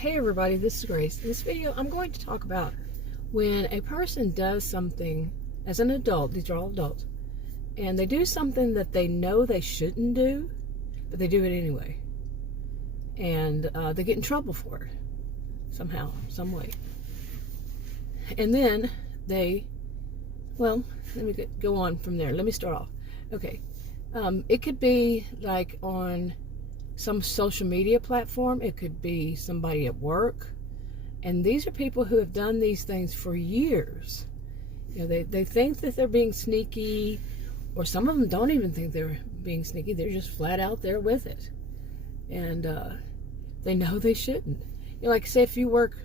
Hey everybody, this is Grace. In this video, I'm going to talk about when a person does something as an adult, these are all adults, and they do something that they know they shouldn't do, but they do it anyway. And they get in trouble for it, somehow, some way. And then let me go on from there. Let me start off. Okay, it could be like on some social media platform. It could be somebody at work. And these are people who have done these things for years. You know, they think that they're being sneaky, or some of them don't even think they're being sneaky. They're just flat out there with it. And they know they shouldn't. You know, like say if you work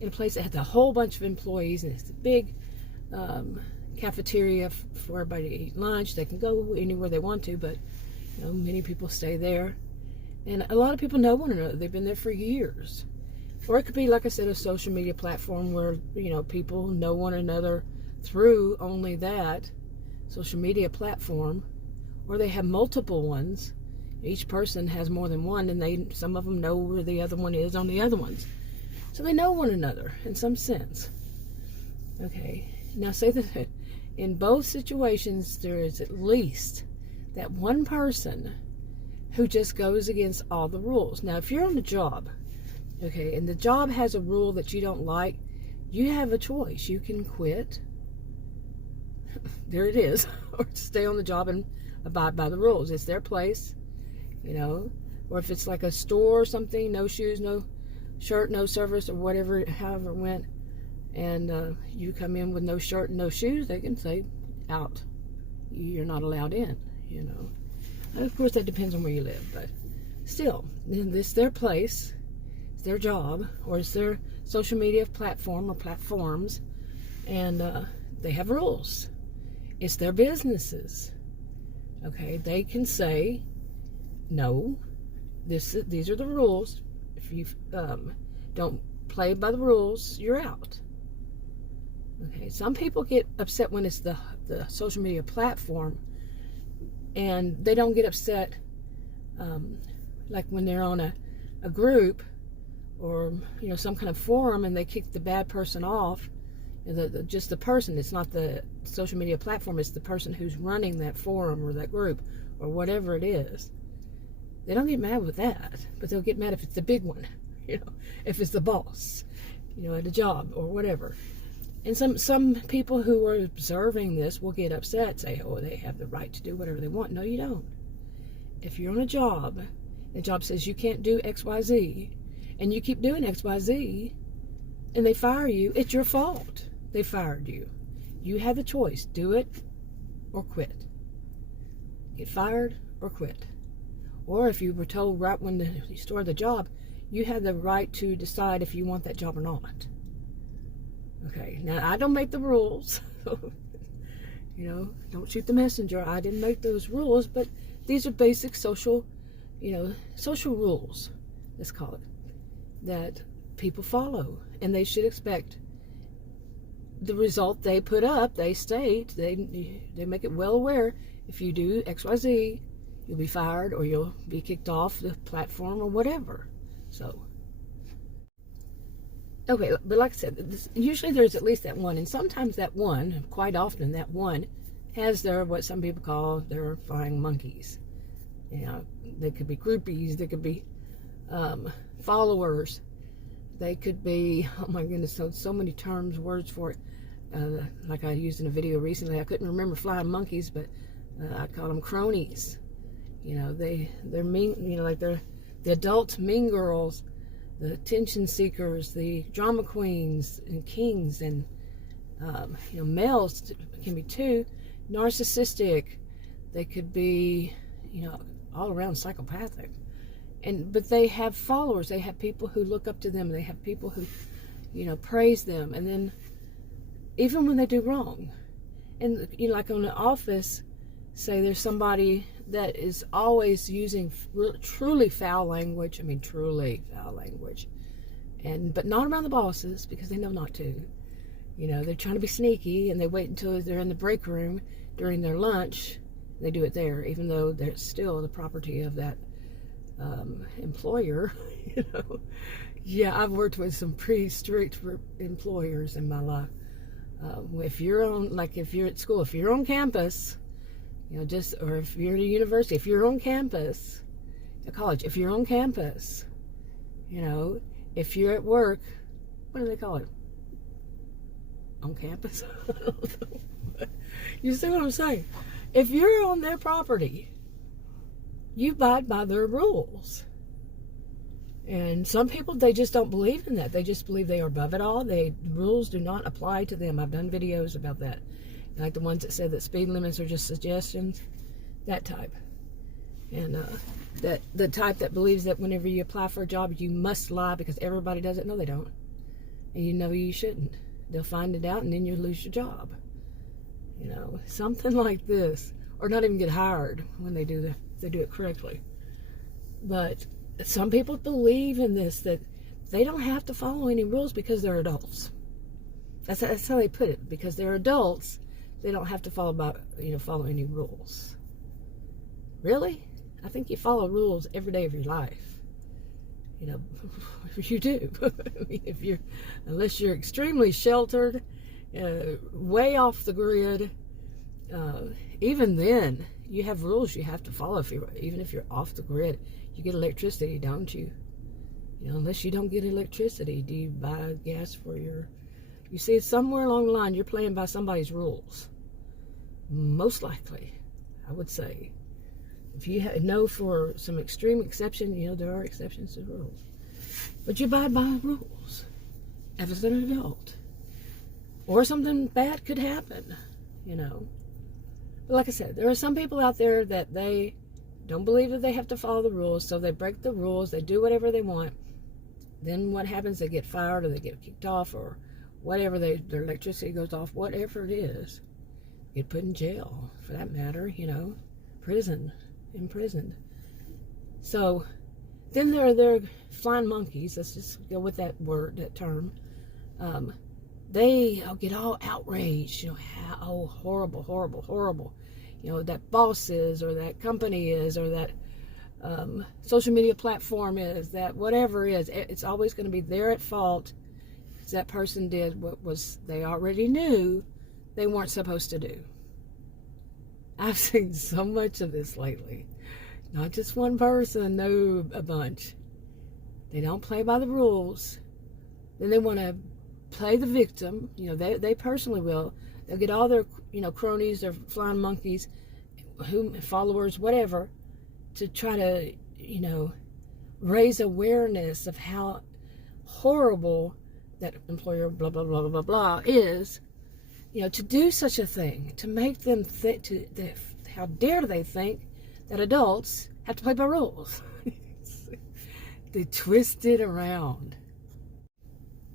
in a place that has a whole bunch of employees and it's a big cafeteria for everybody to eat lunch. They can go anywhere they want to, but you know, many people stay there. And a lot of people know one another. They've been there for years. Or it could be, like I said, a social media platform where, you know, people know one another through only that social media platform. Or they have multiple ones. Each person has more than one, and some of them know where the other one is on the other ones. So they know one another in some sense. Okay. Now say that in both situations there is at least that one person who just goes against all the rules. Now, if you're on the job, okay, and the job has a rule that you don't like, you have a choice. You can quit. There it is. Or stay on the job and abide by the rules. It's their place, you know. Or if it's like a store or something, no shoes, no shirt, no service, or whatever, however it went, and you come in with no shirt and no shoes, they can say, out. You're not allowed in, you know. Of course, that depends on where you live, but still, this is their place, it's their job, or it's their social media platform or platforms, and they have rules. It's their businesses. Okay, they can say, no, these are the rules. If you don't play by the rules, you're out. Okay, some people get upset when it's the social media platform. And they don't get upset like when they're on a group or, you know, some kind of forum and they kick the bad person off. Just the person. It's not the social media platform. It's the person who's running that forum or that group or whatever it is. They don't get mad with that, but they'll get mad if it's the big one, you know, if it's the boss, you know, at a job or whatever. And some people who are observing this will get upset, say, oh, they have the right to do whatever they want. No, you don't. If you're on a job, and the job says you can't do X, Y, Z, and you keep doing X, Y, Z, and they fire you, it's your fault. They fired you. You have the choice. Do it or quit. Get fired or quit. Or if you were told right when you started the job, you have the right to decide if you want that job or not. Okay, now I don't make the rules. You know, don't shoot the messenger. I didn't make those rules, but these are basic social, you know, social rules, let's call it, that people follow. And they should expect the result they put up, they state, they make it well aware, if you do X, Y, Z, you'll be fired or you'll be kicked off the platform or whatever. So, okay, but like I said, usually there's at least that one, and sometimes that one, quite often that one, has their, what some people call their flying monkeys. You know, they could be groupies, they could be followers, they could be, oh my goodness, so many terms, words for it. Like I used in a video recently, I couldn't remember flying monkeys, but I call them cronies. You know, they're mean, you know, like they're the adult mean girls, the attention seekers, the drama queens and kings, and you know, males can be too. Narcissistic, they could be, you know, all around psychopathic. But they have followers. They have people who look up to them. They have people who, you know, praise them. And then even when they do wrong, and you know, like on the office, say there's somebody that is always using truly foul language. I mean, truly foul language. But not around the bosses, because they know not to. You know, they're trying to be sneaky, and they wait until they're in the break room during their lunch. They do it there, even though they're still the property of that employer, you know. Yeah, I've worked with some pretty strict employers in my life. If you're on, like if you're at school, if you're on campus, you know, or if you're at a university, if you're on campus, a college, if you're on campus, you know, if you're at work, what do they call it? On campus? You see what I'm saying? If you're on their property, you abide by their rules. And some people, they just don't believe in that. They just believe they are above it all. The rules do not apply to them. I've done videos about that. Like the ones that said that speed limits are just suggestions. That type. And that the type that believes that whenever you apply for a job, you must lie because everybody does it. No, they don't. And you know you shouldn't. They'll find it out and then you lose your job. You know, something like this. Or not even get hired when they do it correctly. But some people believe in this, that they don't have to follow any rules because they're adults. That's how they put it. Because they're adults, they don't have to follow any rules. Really? I think you follow rules every day of your life. You know, you do. I mean, unless you're extremely sheltered, way off the grid, even then, you have rules you have to follow. Even if you're off the grid, you get electricity, don't you? You know, unless you don't get electricity, do you buy gas for your... You see, somewhere along the line, you're playing by somebody's rules. Most likely, I would say. If you know for some extreme exception, you know, there are exceptions to the rules. But you abide by rules as an adult. Or something bad could happen, you know. But like I said, there are some people out there that they don't believe that they have to follow the rules, so they break the rules, they do whatever they want. Then what happens? They get fired or they get kicked off or whatever, their electricity goes off, whatever it is. Get put in jail, for that matter, you know, imprisoned. So then there are flying monkeys, let's just go with that word, that term. They get all outraged, you know, how horrible, horrible, horrible, you know, that boss is, or that company is, or that social media platform is, that whatever is, it's always going to be they're at fault. That person did what they already knew they weren't supposed to do. I've seen so much of this lately. Not just one person, no, a bunch. They don't play by the rules. Then they want to play the victim. You know, they personally will. They'll get all their, you know, cronies, their flying monkeys, followers, whatever, to try to, you know, raise awareness of how horrible that employer, blah, blah, blah, blah, blah, blah, is. You know, to do such a thing, to make them think, how dare they think that adults have to play by rules? They twist it around.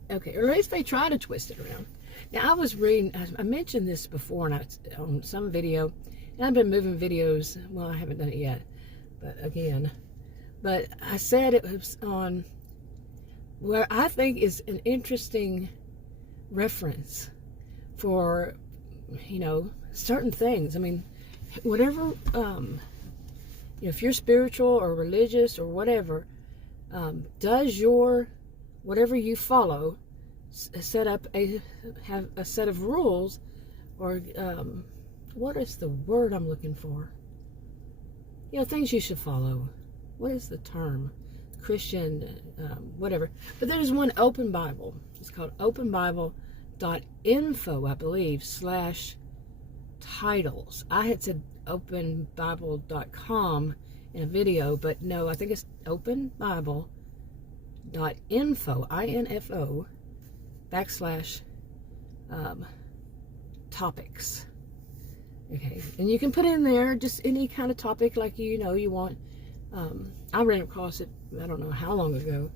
Okay, or at least they try to twist it around. Now, I was reading, I mentioned this before on some video, and I've been moving videos, well, I haven't done it yet, but I said it was on where I think is an interesting reference for, you know, certain things. I mean, whatever, you know, if you're spiritual or religious or whatever, does your, whatever you follow, have a set of rules, or what is the word I'm looking for? You know, things you should follow. What is the term? Christian, whatever. But there's one Open Bible. It's called openbible.info, I believe, /titles. I had said openbible.com in a video, but no, I think it's openbible.info, INFO, /topics. Okay, and you can put in there just any kind of topic like you want. I ran across it, I don't know how long ago,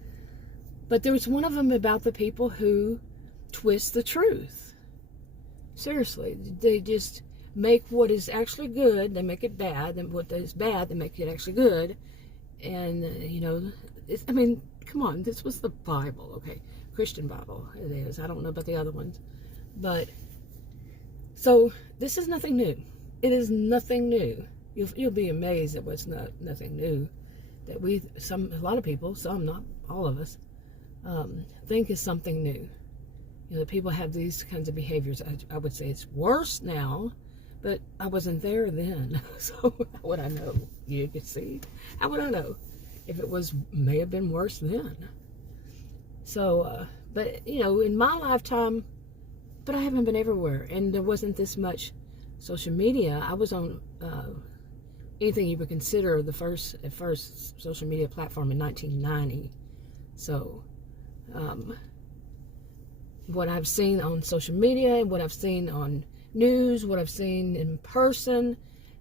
but there was one of them about the people who twist the truth. Seriously, they just make what is actually good, they make it bad, and what is bad, they make it actually good. And, you know, I mean, come on, this was the Bible, okay? Christian Bible, it is. I don't know about the other ones. But, so, this is nothing new. It is nothing new. You'll be amazed at what's nothing new. that a lot of people, some, not all of us, think is something new. You know, people have these kinds of behaviors. I would say it's worse now, but I wasn't there then. So how would I know? You could see. How would I know if it may have been worse then? So, but, you know, in my lifetime, but I haven't been everywhere. And there wasn't this much social media. I was on anything you would consider the first social media platform in 1990. So, what I've seen on social media, what I've seen on news, what I've seen in person,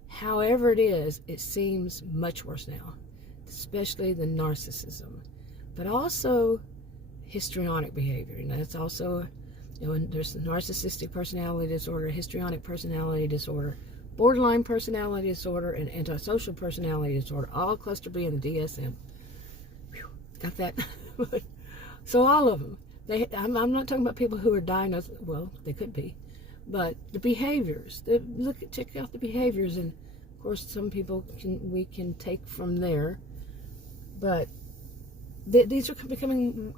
however it is, it seems much worse now, especially the narcissism, but also histrionic behavior. And that's also, you know, there's narcissistic personality disorder, histrionic personality disorder, borderline personality disorder, and antisocial personality disorder, all cluster B in the DSM. Whew, got that? So all of them. I'm not talking about people who are diagnosed. Well, they could be, but the behaviors. Check out the behaviors, and of course, some people we can take from there. But these are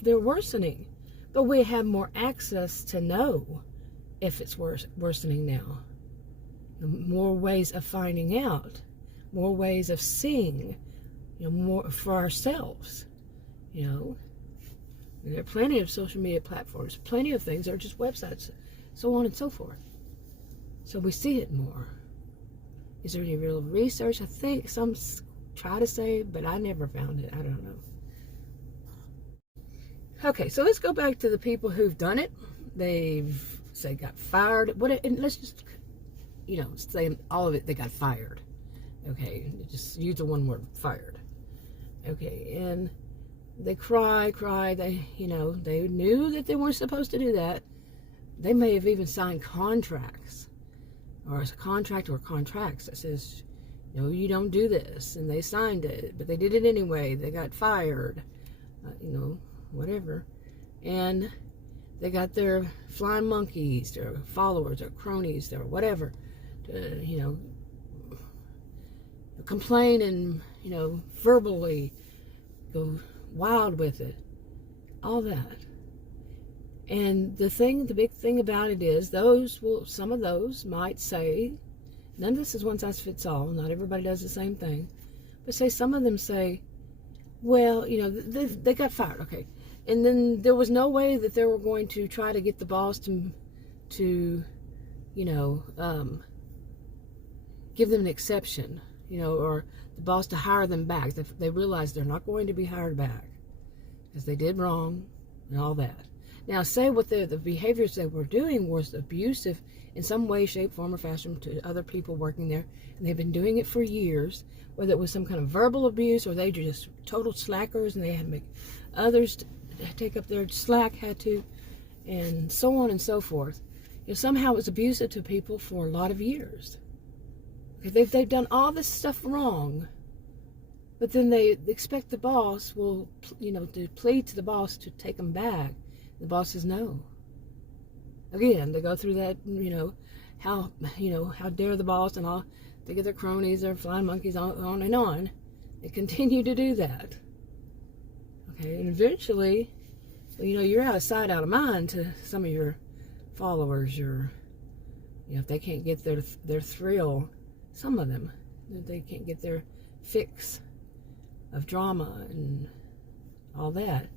they're worsening. But we have more access to know if it's worsening now. More ways of finding out, more ways of seeing, you know, more for ourselves, you know. There are plenty of social media platforms, plenty of things. There are just websites, so on and so forth. So we see it more. Is there any real research? I think some try to say, but I never found it. I don't know. Okay, so let's go back to the people who've done it. They've, say, got fired. And let's just, you know, say all of it, they got fired. Okay, just use the one word, fired. Okay, and they cry, they, you know, they knew that they weren't supposed to do that. They may have even signed contracts, or a contract or contracts that says, no, you don't do this, and they signed it, but they did it anyway. They got fired, you know, whatever, and they got their flying monkeys, their followers, their cronies, their whatever, to, you know, complain and, you know, verbally go wild with it, all that. And the big thing about it is, some of those might say, none of this is one size fits all, not everybody does the same thing, but say some of them say, well, you know, they got fired, okay, and then there was no way that they were going to try to get the boss to you know, give them an exception, you know, or the boss to hire them back. They realize they're not going to be hired back because they did wrong and all that. Now, say what the behaviors they were doing was abusive in some way, shape, form, or fashion to other people working there, and they've been doing it for years, whether it was some kind of verbal abuse or they just total slackers and they had to make others take up their slack, and so on and so forth. You know, somehow it was abusive to people for a lot of years. They've done all this stuff wrong, but then they expect the boss will, you know, to plead to the boss to take them back. The boss says no. Again, they go through that, you know, how dare the boss and all. They get their cronies, their flying monkeys, on and on. They continue to do that. Okay, and eventually, you know, you're out of sight, out of mind to some of your followers. You know, if they can't get their thrill. Some of them, they can't get their fix of drama and all that,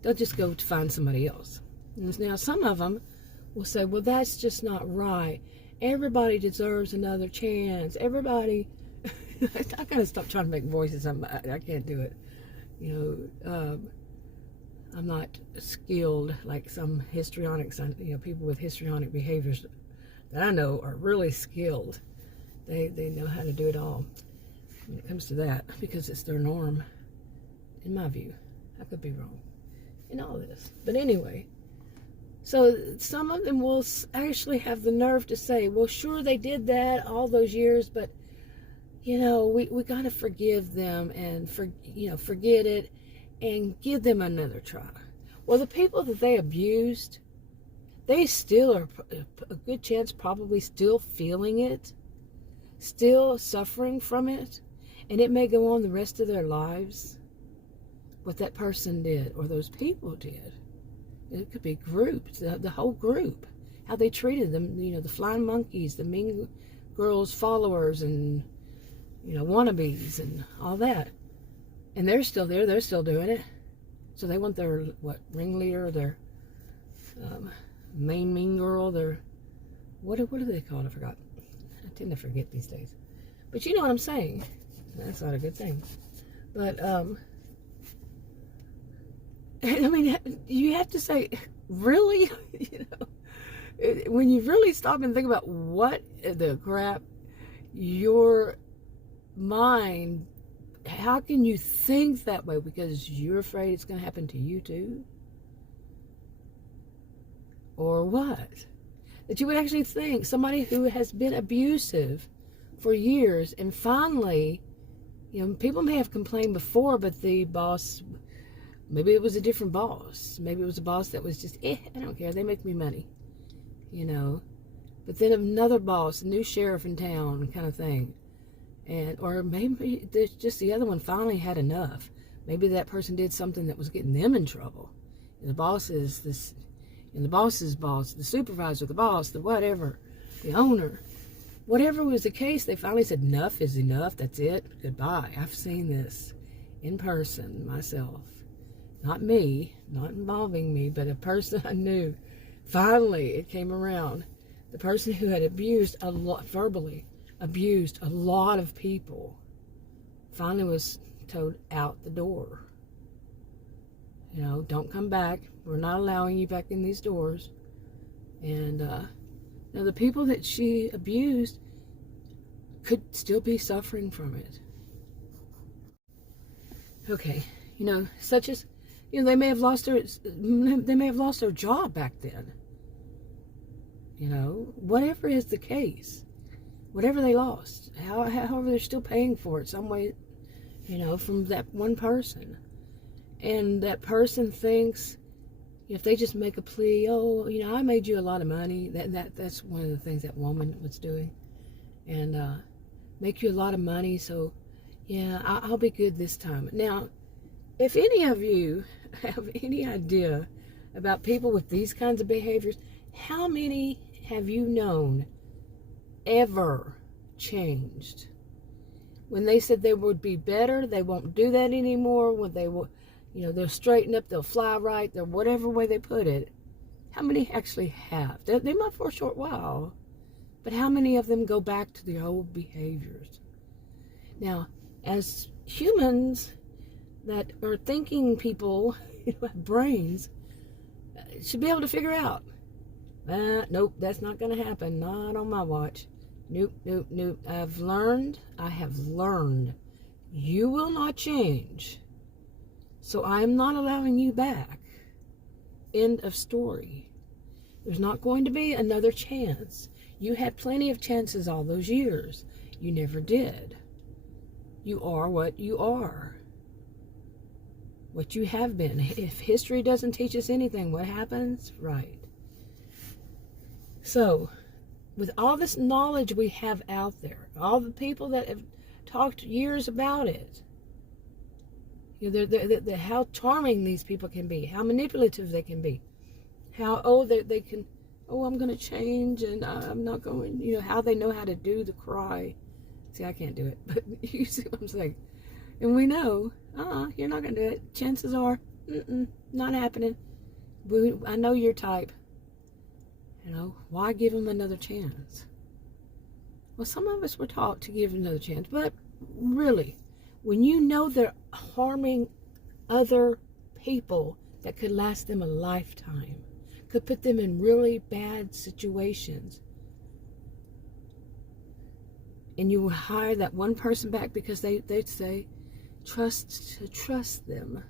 they'll just go to find somebody else. Now, some of them will say, well, that's just not right. Everybody deserves another chance. Everybody, I gotta stop trying to make voices. I can't do it. You know, I'm not skilled like some histrionics, you know, people with histrionic behaviors that I know are really skilled. They know how to do it all when it comes to that, because it's their norm, in my view. I could be wrong in all this. But anyway, so some of them will actually have the nerve to say, well, sure, they did that all those years, but, you know, we got to forgive them and, forget it and give them another try. Well, the people that they abused, they still are, a good chance, probably still feeling it, still suffering from it, And it may go on the rest of their lives, what that person did or those people did. It could be groups, the whole group, how they treated them, the flying monkeys, the mean girls, followers, and, wannabes and all that. And they're still there, they're still doing it. So they want their, ringleader, their main mean girl, their, what are they called? I forgot. I tend to forget these days. But you know what I'm saying. That's not a good thing. But, I mean, you have to say, really? When you really stop and think about what the crap your mind, how can you think that way? Because you're afraid it's going to happen to you too? Or what? That you would actually think somebody who has been abusive for years and finally, people may have complained before, but the boss, maybe it was a different boss. Maybe it was a boss that was just, I don't care, they make me money, But then another boss, a new sheriff in town kind of thing. Or maybe just the other one finally had enough. Maybe that person did something that was getting them in trouble. And the boss is this, and the boss's boss, the supervisor, the boss, the whatever, the owner. Whatever was the case, they finally said, enough is enough, that's it, goodbye. I've seen this in person myself. Not me, not involving me, but a person I knew. Finally, it came around. The person who had abused a lot, verbally abused a lot of people, finally was told out the door. Don't come back. We're not allowing you back in these doors. And now the people that she abused could still be suffering from it. Okay, such as, they may have lost their job back then. Whatever is the case, whatever they lost, however they're still paying for it some way, from that one person. And that person thinks, if they just make a plea, I made you a lot of money. That's one of the things that woman was doing. And make you a lot of money, so yeah, I'll be good this time. Now, if any of you have any idea about people with these kinds of behaviors, how many have you known ever changed? When they said they would be better, they won't do that anymore. When they will, they'll straighten up, they'll fly right, they'll whatever way they put it. How many actually have? They might for a short while, but how many of them go back to their old behaviors? Now, as humans that are thinking people, have brains, should be able to figure out, nope, that's not going to happen. Not on my watch. Nope, nope, nope. I have learned you will not change. So I am not allowing you back. End of story. There's not going to be another chance. You had plenty of chances all those years. You never did. You are what you are. What you have been. If history doesn't teach us anything, what happens? Right. So, with all this knowledge we have out there, all the people that have talked years about it, how charming these people can be, how manipulative they can be, how, they can, I'm going to change and I'm not going, how they know how to do the cry. See, I can't do it, but you see what I'm saying. And we know, you're not going to do it. Chances are, not happening. I know your type. Why give them another chance? Well, some of us were taught to give another chance, but really, when you know they're harming other people that could last them a lifetime, could put them in really bad situations, and you hire that one person back because they'd say, trust them,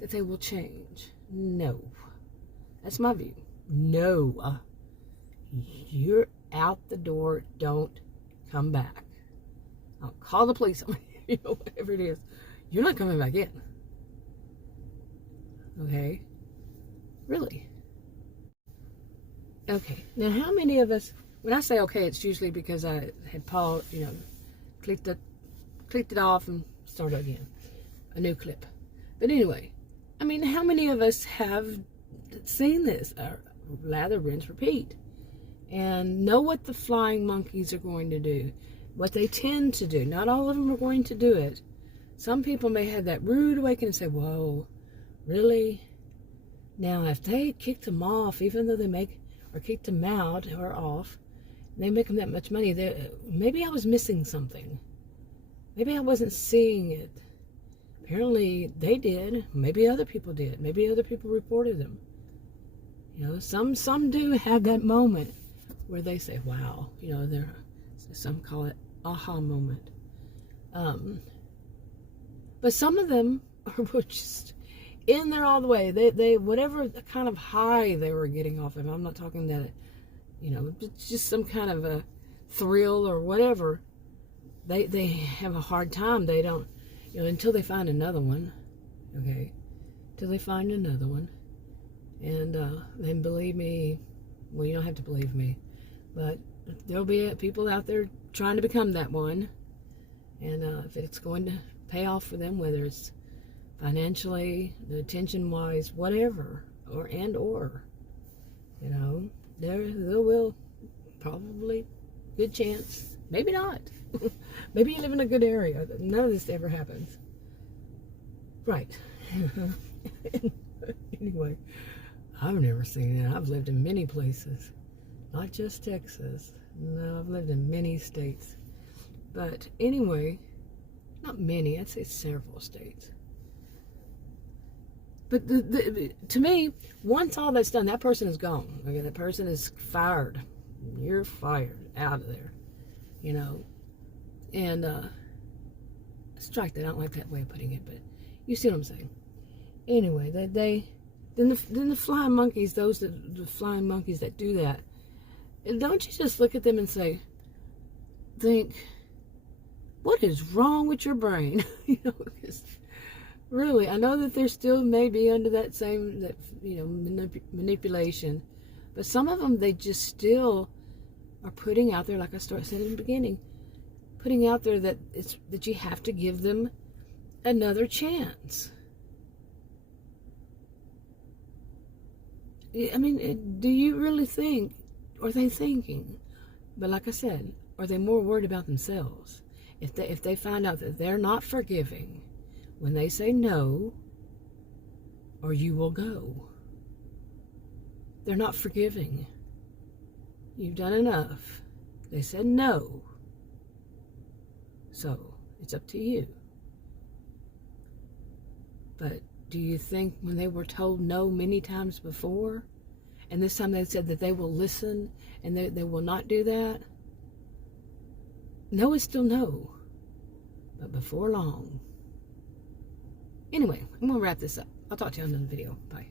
that they will change. No. That's my view. No. You're out the door. Don't come back. I'll call the police on you, whatever it is. You're not coming back in. Okay? Really? Okay. Now, how many of us, when I say okay, it's usually because I had clicked clicked it off and started again. A new clip. But anyway, I mean, how many of us have seen this? Lather, rinse, repeat. And know what the flying monkeys are going to do. What they tend to do. Not all of them are going to do it. Some people may have that rude awakening and say, whoa, really? Now, if they kicked them off, even though or kicked them out or off, they make them that much money, maybe I was missing something. Maybe I wasn't seeing it. Apparently they did. Maybe other people did. Maybe other people reported them. You know, some do have that moment where they say, wow, you know, some call it aha moment. But some of them were just in there all the way. They whatever kind of high they were getting off of. I'm not talking that, you know, just some kind of a thrill or whatever. They have a hard time. They don't, you know, until they find another one. Okay, till they find another one, and then believe me, well, you don't have to believe me, but there'll be people out there trying to become that one, and if it's going to pay off for them, whether it's financially, attention-wise, whatever, or, you know, there will probably, good chance, maybe not. Maybe you live in a good area. None of this ever happens. Right. Anyway, I've never seen it. I've lived in many places. Not just Texas. No, I've lived in many states. But anyway, not many. I'd say several states. But to me, once all that's done, that person is gone. Okay, that person is fired. You're fired. Out of there. You know. And strike that. I don't like that way of putting it, but you see what I'm saying. Anyway, then the flying monkeys, the flying monkeys that do that, don't you just look at them and think, what is wrong with your brain? You know, because really, I know that they're still maybe under that same manipulation, but some of them, they just still are putting out there, like I said in the beginning, putting out there that you have to give them another chance. I mean, do you really think, or are they thinking? But like I said, are they more worried about themselves? If they find out that they're not forgiving when they say no, or you will go. They're not forgiving. You've done enough. They said no. So, it's up to you. But do you think when they were told no many times before, and this time they said that they will listen and they will not do that? No is still no. But before long. Anyway, I'm going to wrap this up. I'll talk to you on another video. Bye.